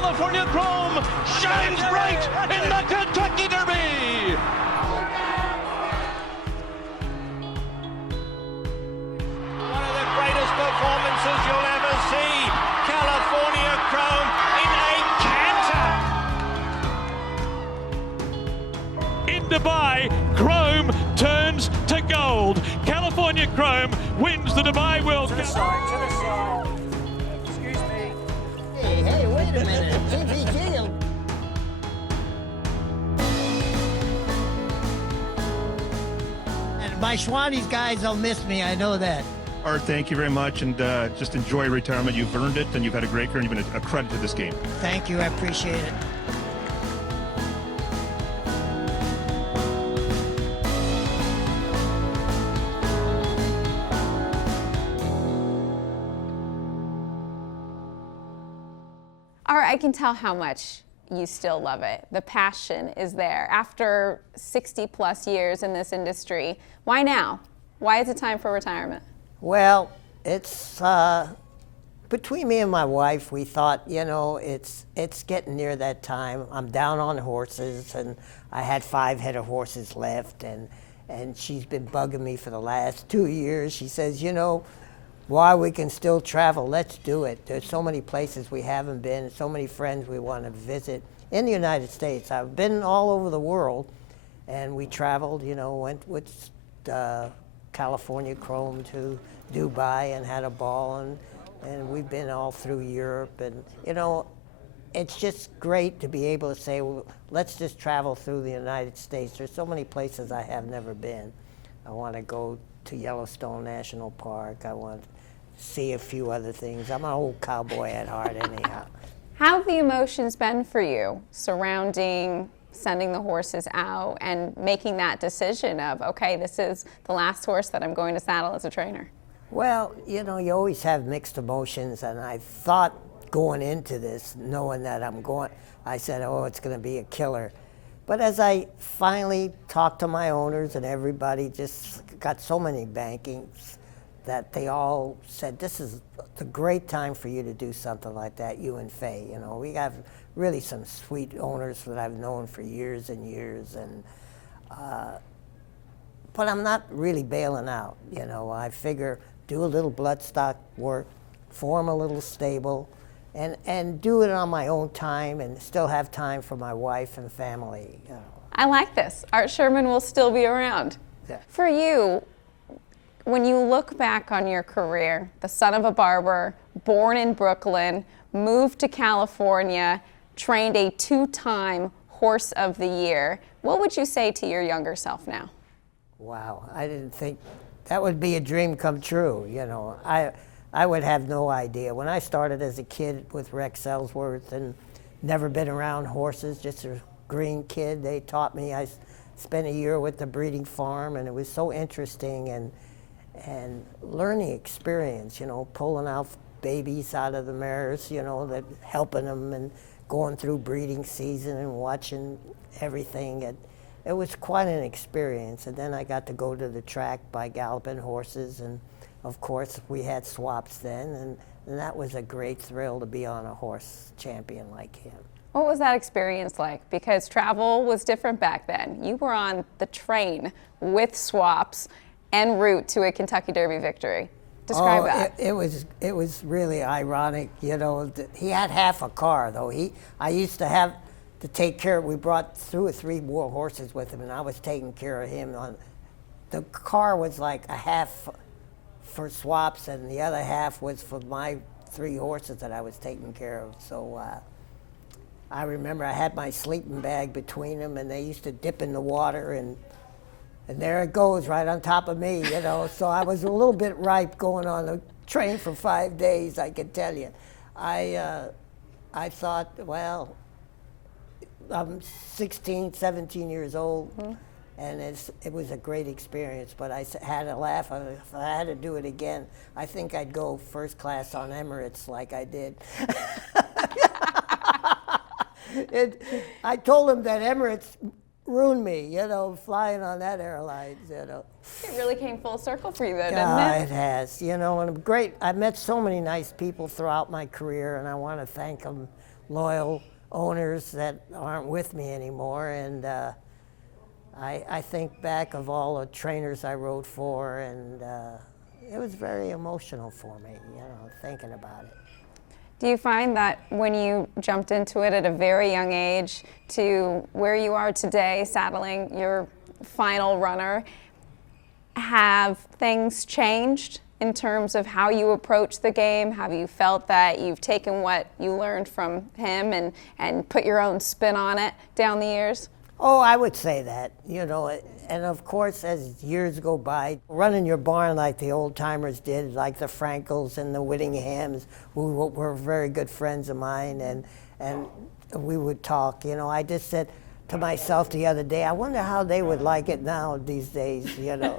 California Chrome shines bright in the Kentucky Derby. One of the greatest performances you'll ever see. California Chrome in a canter. In Dubai, Chrome turns to gold. California Chrome wins the Dubai World Cup. To the side. Excuse me. Hey, wait a minute. TVG. And my Schwannies guys will miss me, I know that. Art, thank you very much, and just enjoy retirement. You've earned it, and you've had a great career, and you've been a credit to this game. Thank you, I appreciate it. Art, I can tell how much you still love it. The passion is there. After 60 plus years in this industry, why now? Why is it time for retirement? Well, it's between me and my wife, we thought, you know, it's getting near that time. I'm down on horses, and I had 5 head of horses left, and she's been bugging me for the last 2 years. She says, you know, while we can still travel, let's do it. There's so many places we haven't been, so many friends we want to visit in the United States. I've been all over the world, and we traveled, you know, went with California Chrome to Dubai and had a ball, and we've been all through Europe, and you know, it's just great to be able to say, well, let's just travel through the United States. There's so many places I have never been. I want to go to Yellowstone National Park. I want to see a few other things. I'm an old cowboy at heart anyhow. How have the emotions been for you surrounding sending the horses out and making that decision of, okay, this is the last horse that I'm going to saddle as a trainer? Well, you know, you always have mixed emotions, and I thought going into this, knowing that I said, oh, it's going to be a killer. But as I finally talked to my owners and everybody, just got so many bankings that they all said, this is the great time for you to do something like that, you and Faye. You know, we have really some sweet owners that I've known for years and years, and but I'm not really bailing out. You know, I figure do a little bloodstock work, form a little stable, and do it on my own time, and still have time for my wife and family. You know. I like this. Art Sherman will still be around. Yeah. For you, when you look back on your career, the son of a barber, born in Brooklyn, moved to California, trained a 2-time Horse of the Year, what would you say to your younger self now? Wow, I didn't think that would be a dream come true. You know, I would have no idea. When I started as a kid with Rex Ellsworth and never been around horses, just a green kid, they taught me. I spent a year with the breeding farm, and it was so interesting and learning experience, you know, pulling out babies out of the mares, you know, that helping them and going through breeding season and watching everything. It was quite an experience. And then I got to go to the track by galloping horses, and of course we had swaps then, and that was a great thrill to be on a horse champion like him. What was that experience like? Because travel was different back then. You were on the train with swaps en route to a Kentucky Derby victory. Describe that. It was really ironic, you know. He had half a car though. I used to have to take care. We brought 2 or 3 more horses with him, and I was taking care of him. The car was like a half for swaps, and the other half was for my 3 horses that I was taking care of. So I remember I had my sleeping bag between them, and they used to dip in the water, and there it goes right on top of me, you know. So I was a little bit ripe going on the train for 5 days, I can tell you. I thought, well, I'm 16, 17 years old, and it was a great experience, but I had to laugh. If I had to do it again, I think I'd go first class on Emirates like I did. I told him that Emirates ruined me, you know, flying on that airline, you know. It really came full circle for you though, didn't it? Yeah, it has, you know, and I've met so many nice people throughout my career, and I want to thank them loyal owners that aren't with me anymore, and I think back of all the trainers I rode for, and it was very emotional for me, you know, thinking about it. Do you find that when you jumped into it at a very young age to where you are today, saddling your final runner, have things changed in terms of how you approach the game? Have you felt that you've taken what you learned from him and put your own spin on it down the years? Oh, I would say that, you know, and of course, as years go by, running your barn like the old timers did, like the Frankels and the Whittinghams, who were very good friends of mine, and we would talk. You know, I just said to myself the other day, I wonder how they would like it now these days, you know.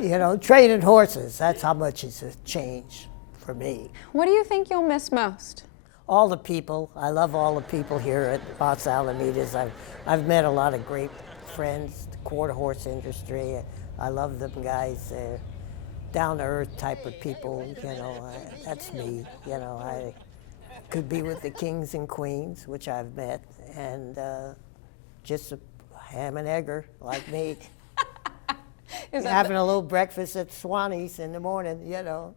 You know, training horses, that's how much it's changed for me. What do you think you'll miss most? All the people. I love all the people here at Los Alamitas. I've met a lot of great friends, the quarter horse industry. I love them guys. They're down-to-earth type of people, you know. That's me, you know. I could be with the kings and queens, which I've met, and just a ham and egger like me. Having a little breakfast at Swanee's in the morning, you know.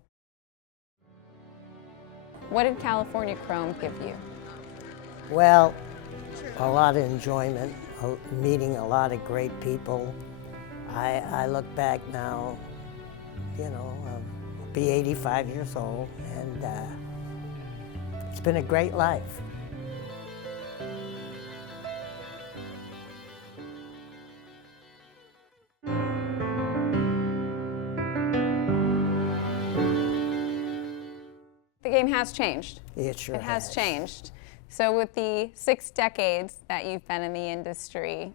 What did California Chrome give you? Well, a lot of enjoyment, meeting a lot of great people. I look back now, you know, I'll be 85 years old, and it's been a great life. The game has changed. It sure has changed. So with the 6 decades that you've been in the industry,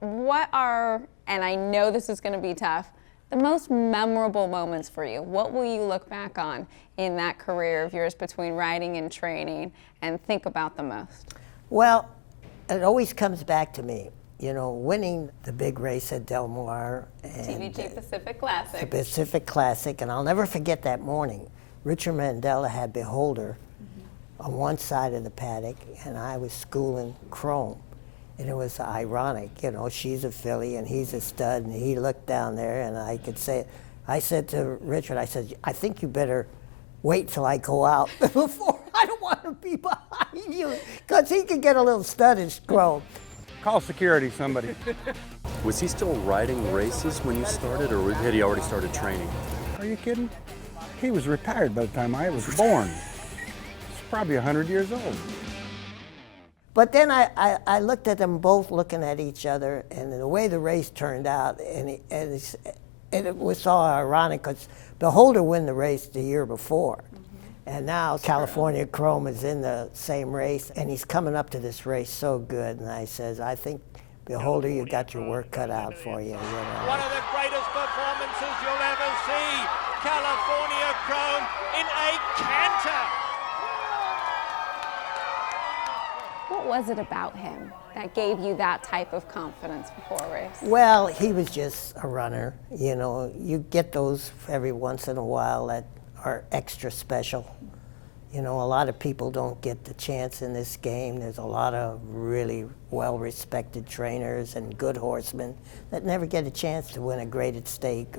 what are, and I know this is going to be tough, the most memorable moments for you? What will you look back on in that career of yours between riding and training and think about the most? Well, it always comes back to me, you know, winning the big race at Del Mar. And TVG Pacific Classic. the Pacific Classic, and I'll never forget that morning. Richard Mandela had Beholder on one side of the paddock, and I was schooling Chrome. And it was ironic, you know, she's a filly and he's a stud, and he looked down there, and I could say, I said to Richard, I said, I think you better wait till I go out before, I don't want to be behind you, because he could get a little studdish Chrome. Call security, somebody. Was he still riding races when you started, or had he already started training? Are you kidding? He was retired by the time I was born. He's probably 100 years old. But then I looked at them both looking at each other, and the way the race turned out, and it was so ironic because Beholder won the race the year before. And now California Chrome is in the same race, and he's coming up to this race so good. And I says, I think, Beholder, you got your work cut out for you. You know? One of the greatest performances you'll ever see. California Chrome in a canter. What was it about him that gave you that type of confidence before a race? Well, he was just a runner. You know, you get those every once in a while that are extra special. You know, a lot of people don't get the chance in this game. There's a lot of really well-respected trainers and good horsemen that never get a chance to win a graded stake,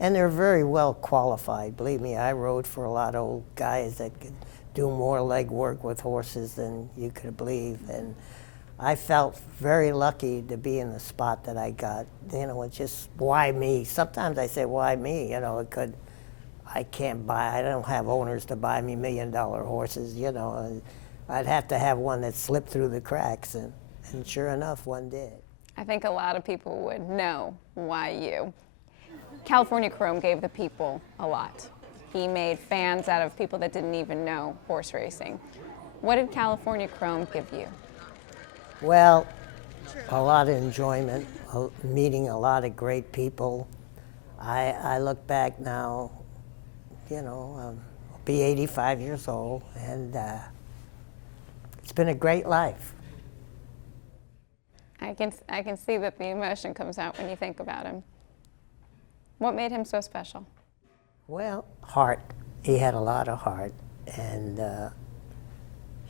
and they're very well qualified. Believe me, I rode for a lot of old guys that could do more leg work with horses than you could believe, and I felt very lucky to be in the spot that I got. You know, it's just, why me? Sometimes I say, why me? You know, I can't buy, I don't have owners to buy me $1 million horses, you know. I'd have to have one that slipped through the cracks, and sure enough, one did. I think a lot of people would know why you. California Chrome gave the people a lot. He made fans out of people that didn't even know horse racing. What did California Chrome give you? Well, a lot of enjoyment, meeting a lot of great people. I look back now, you know, I'll be 85 years old, and it's been a great life. I can see that the emotion comes out when you think about him. What made him so special? Well, heart. He had a lot of heart, and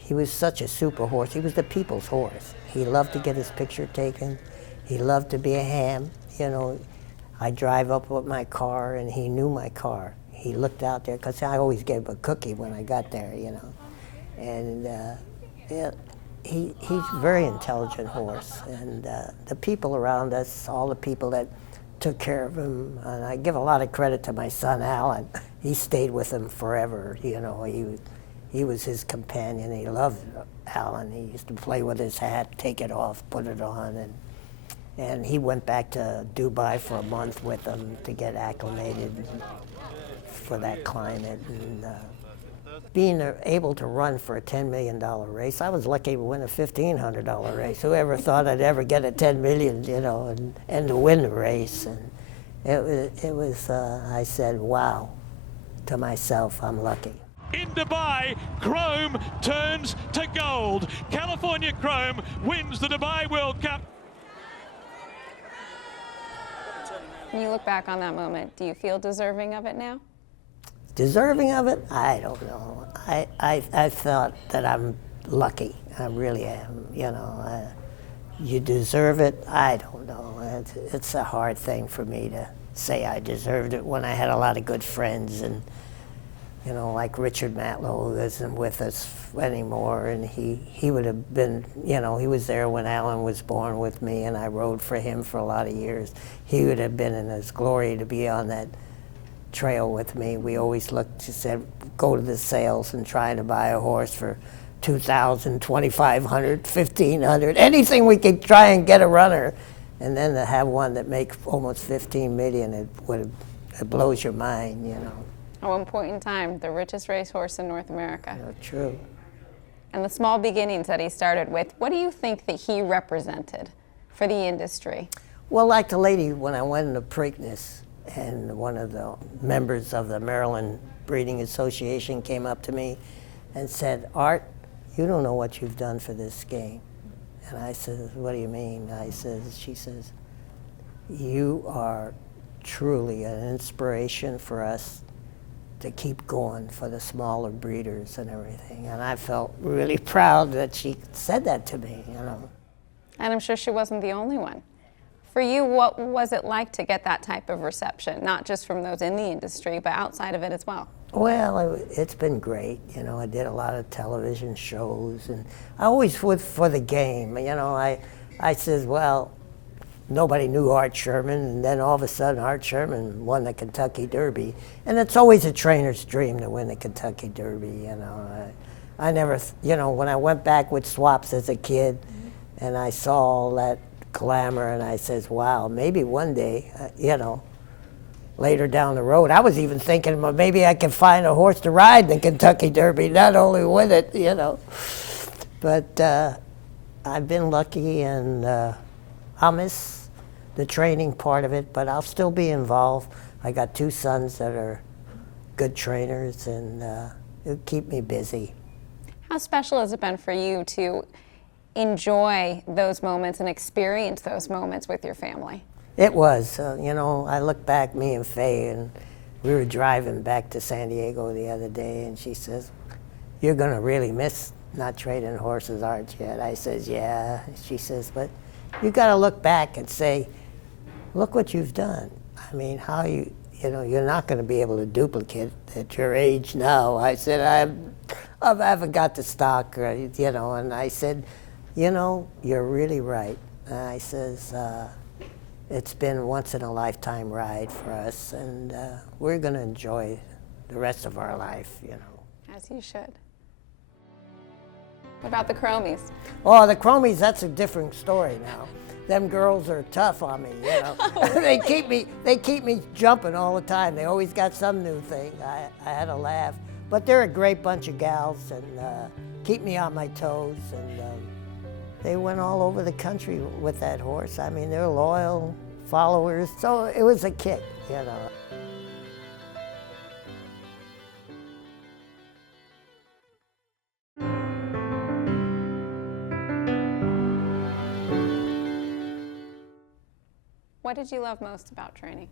he was such a super horse. He was the people's horse. He loved to get his picture taken. He loved to be a ham. You know, I drive up with my car, and he knew my car. He looked out there, because I always gave him a cookie when I got there, you know. And yeah, he's a very intelligent horse. And the people around us, all the people that took care of him, and I give a lot of credit to my son, Alan. He stayed with him forever, you know. He was his companion. He loved Alan. He used to play with his hat, take it off, put it on, and he went back to Dubai for a month with him to get acclimated for that climate. And being able to run for a $10 million race, I was lucky to win a $1,500 race. Whoever thought I'd ever get a $10 million, you know, and to win the race. And it was I said, wow, to myself, I'm lucky. In Dubai, Chrome turns to gold. California Chrome wins the Dubai World Cup. When you look back on that moment, do you feel deserving of it now? Deserving of it? I don't know. I thought that I'm lucky. I really am. You know, you deserve it? I don't know. It's a hard thing for me to say I deserved it when I had a lot of good friends, and you know, like Richard Matlow, who isn't with us anymore, and he would have been, you know, he was there when Alan was born with me, and I rode for him for a lot of years. He would have been in his glory to be on that trail with me. We always looked, she said, go to the sales and try to buy a horse for $2,000, $2,500, $1,500, anything we could try and get a runner. And then to have one that makes almost $15 million, it blows your mind, you know. At one point in time, the richest racehorse in North America. Yeah, true. And the small beginnings that he started with, what do you think that he represented for the industry? Well, like the lady, when I went into Preakness, and one of the members of the Maryland Breeding Association came up to me and said, Art, you don't know what you've done for this game. And I said, what do you mean? She says, you are truly an inspiration for us to keep going for the smaller breeders and everything. And I felt really proud that she said that to me, you know. And I'm sure she wasn't the only one. For you, what was it like to get that type of reception, not just from those in the industry, but outside of it as well? Well, it's been great. You know, I did a lot of television shows, and I always was for the game. You know, I says, well, nobody knew Art Sherman, and then all of a sudden Art Sherman won the Kentucky Derby. And it's always a trainer's dream to win the Kentucky Derby, you know. I never, you know, when I went back with swaps as a kid, and I saw all that glamour, and I says, wow, maybe one day, you know, later down the road, I was even thinking, well, maybe I could find a horse to ride the Kentucky Derby, not only win it, you know. But I've been lucky, and I'll miss the training part of it, but I'll still be involved. I got 2 sons that are good trainers, and it'll keep me busy. How special has it been for you to enjoy those moments and experience those moments with your family? It was. You know, I look back, me and Faye, and we were driving back to San Diego the other day, and she says, you're going to really miss not trading horses, aren't you? And I says, yeah. She says, but you got to look back and say, look what you've done. I mean, how you know, you're not going to be able to duplicate at your age now. I said, I haven't got the stock, you know, and I said, you know, you're really right. And I says, it's been once in a lifetime ride for us, and we're going to enjoy the rest of our life, you know. As you should. What about the Chromies? Oh, the Chromies, that's a different story now. Them girls are tough on me, you know. they keep me jumping all the time. They always got some new thing. I had a laugh. But they're a great bunch of gals, and keep me on my toes, and they went all over the country with that horse. I mean, they're loyal followers, so it was a kick, you know. What did you love most about training?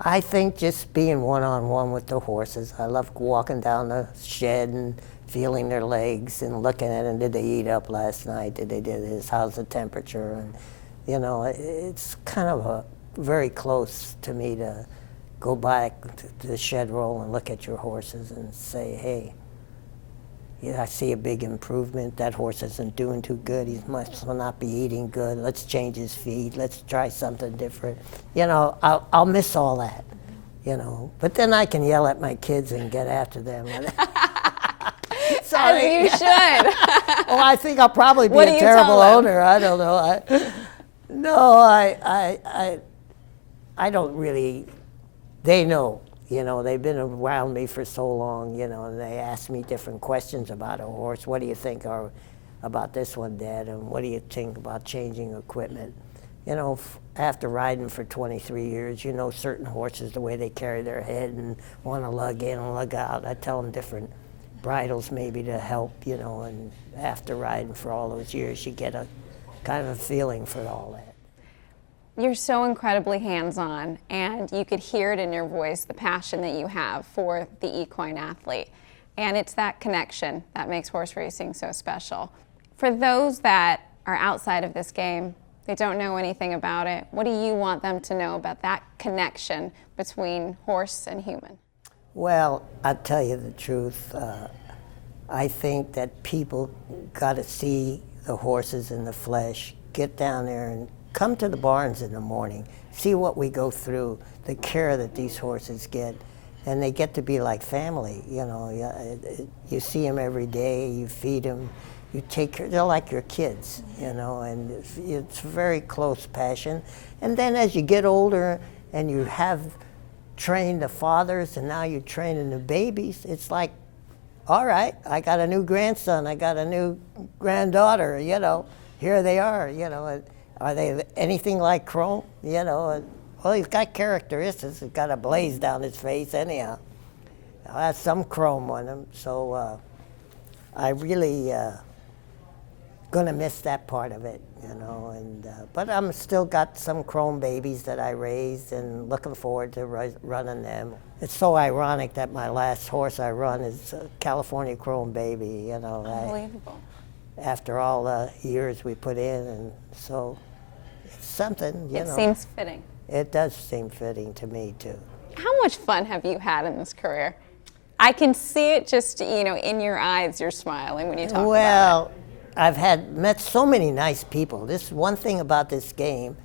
I think just being one-on-one with the horses. I love walking down the shed and feeling their legs and looking at them. Did they eat up last night? Did they do this? How's the temperature? And you know, it's kind of very close to me to go back to the shed roll and look at your horses and say, hey, yeah, I see a big improvement. That horse isn't doing too good. He must not be eating good. Let's change his feed. Let's try something different. You know, I'll miss all that, you know. But then I can yell at my kids and get after them. As you should. Well, I think I'll probably be a terrible owner. I don't know. I don't really. They know. You know, they've been around me for so long, you know, and they ask me different questions about a horse. What do you think about this one, Dad? And what do you think about changing equipment? You know, after riding for 23 years, you know certain horses, the way they carry their head and want to lug in and lug out. I tell them different bridles maybe to help, you know, and after riding for all those years, you get a kind of a feeling for all that. You're so incredibly hands-on, and you could hear it in your voice, the passion that you have for the equine athlete. And it's that connection that makes horse racing so special. For those that are outside of this game, they don't know anything about it, what do you want them to know about that connection between horse and human? Well, I'll tell you the truth. I think that people got to see the horses in the flesh, get down there and come to the barns in the morning, see what we go through, the care that these horses get, and they get to be like family. You know, you see them every day, you feed them, you take care. They're like your kids, you know, and it's very close passion. And then as you get older and you have trained the fathers and now you're training the babies, it's like, all right, I got a new grandson, I got a new granddaughter, you know, here they are, you know. Are they anything like Chrome? You know, well, he's got characteristics. He's got a blaze down his face anyhow. Has some chrome on him, so I really gonna miss that part of it, you know. And but I'm still got some chrome babies that I raised and looking forward to running them. It's so ironic that my last horse I run is a California chrome baby, you know. Unbelievable. After all the years we put in, and so it's something, you know. It seems fitting. It does seem fitting to me, too. How much fun have you had in this career? I can see it just, you know, in your eyes, you're smiling when you talk about it. Well, I've met so many nice people. This one thing about this game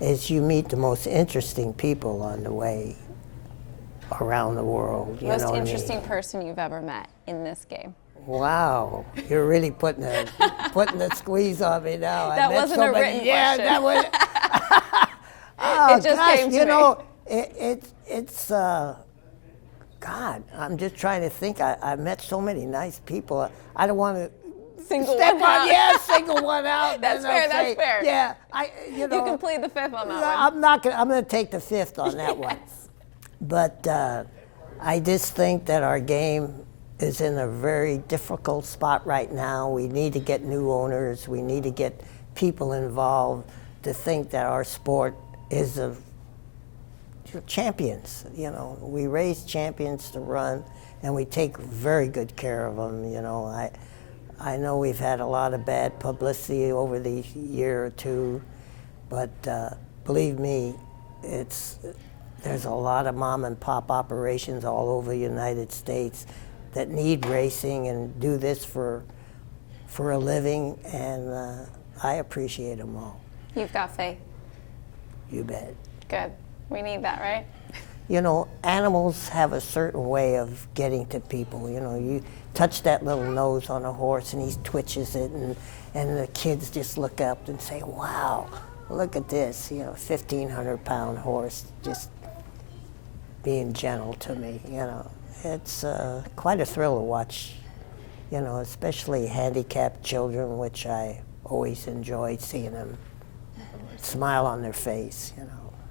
is you meet the most interesting people on the way around the world. You Most know what I mean? interesting person you've ever met in this game. Wow, you're really putting the squeeze on me now. That wasn't a written yeah, question. that was. Oh, It just gosh, came to you me. know, it's God. I'm just trying to think. I've met so many nice people. I don't want to Single step one on. out. Yeah, single one out. That's then fair, I'll that's say, fair. Yeah, you know. You can plead the fifth on that one. I'm not gonna. I'm gonna take the fifth on that one. But I just think that our game is in a very difficult spot right now. We need to get new owners. We need to get people involved to think that our sport is of champions. You know, we raise champions to run, and we take very good care of them. You know, I know we've had a lot of bad publicity over the year or two, but believe me, there's a lot of mom and pop operations all over the United States that need racing and do this for a living, and I appreciate them all. You've got faith. You bet. Good. We need that, right? You know, animals have a certain way of getting to people. You know, you touch that little nose on a horse and he twitches it, and the kids just look up and say, wow, look at this, you know, 1,500-pound horse just being gentle to me, you know. It's quite a thrill to watch, you know, especially handicapped children, which I always enjoyed seeing them smile on their face, you know.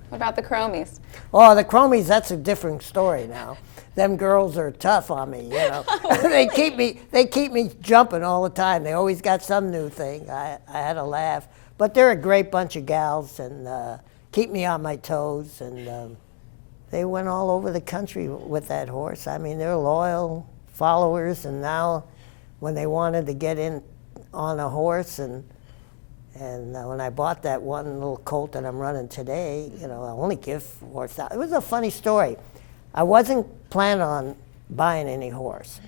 What about the chromies? Oh, the chromies, that's a different story now. Them girls are tough on me, you know. they keep me jumping all the time. They always got some new thing. I had a laugh. But they're a great bunch of gals and keep me on my toes. And they went all over the country with that horse. I mean, they're loyal followers, and now when they wanted to get in on a horse, and when I bought that one little colt that I'm running today, you know, I only give $4,000. It was a funny story. I wasn't planning on buying any horse,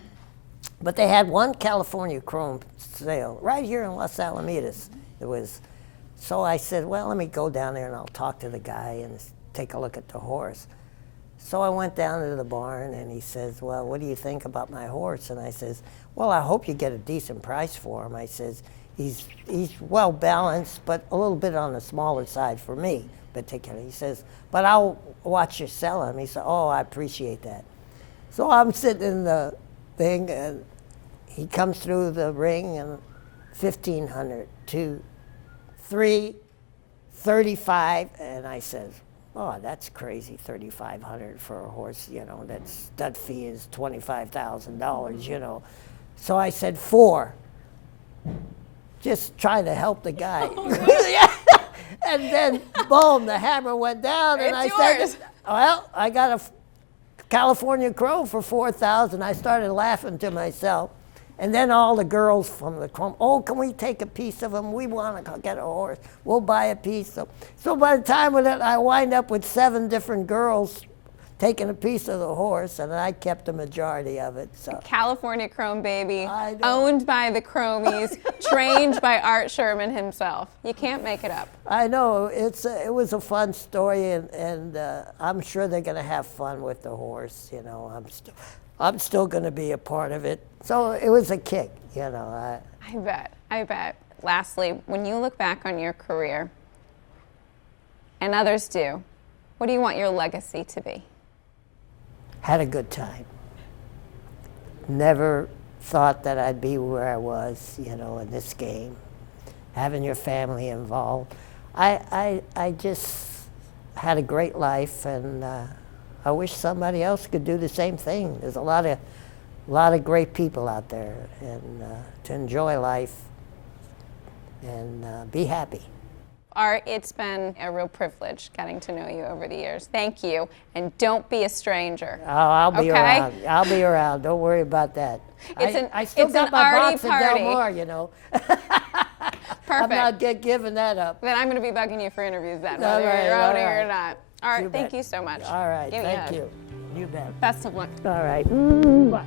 but they had one California Chrome sale right here in Los Alamitos. It was, so I said, well, let me go down there and I'll talk to the guy and take a look at the horse. So I went down to the barn and he says, well, what do you think about my horse? And I says, well, I hope you get a decent price for him. I says, he's well balanced, but a little bit on the smaller side for me, particularly. He says, but I'll watch you sell him. He said, oh, I appreciate that. So I'm sitting in the thing, and he comes through the ring, and 1,500, 2, 3, 35, and I says, oh, that's crazy, 3,500 for a horse, you know, that stud fee is $25,000, you know. So I said 4, just trying to help the guy. And then, boom, the hammer went down, and I said, well, I got a California Crow for $4,000. I started laughing to myself. And then all the girls from the club, oh, can we take a piece of him? We want to get a horse. We'll buy a piece. So by the time of it, I wind up with 7 different girls taking a piece of the horse, and I kept the majority of it. So California Chrome baby, owned by the Chromies, trained by Art Sherman himself. You can't make it up. I know. It was a fun story, and I'm sure they're going to have fun with the horse. You know, I'm still going to be a part of it. So it was a kick, you know. I bet. Lastly, when you look back on your career, and others do, what do you want your legacy to be? Had a good time. Never thought that I'd be where I was, you know, in this game. Having your family involved. I just had a great life, and I wish somebody else could do the same thing. There's a lot of great people out there, and to enjoy life and be happy. Art, it's been a real privilege getting to know you over the years. Thank you, and don't be a stranger. Oh, I'll be okay? around. I'll be around. Don't worry about that. I still got my box at Del Mar, you know. Perfect. I'm not giving that up. Then I'm going to be bugging you for interviews then, All whether right, you're out all right. or not. Art, thank you so much. All right, Give me a thank hug. you. You bet. Best of luck. All right. Bye.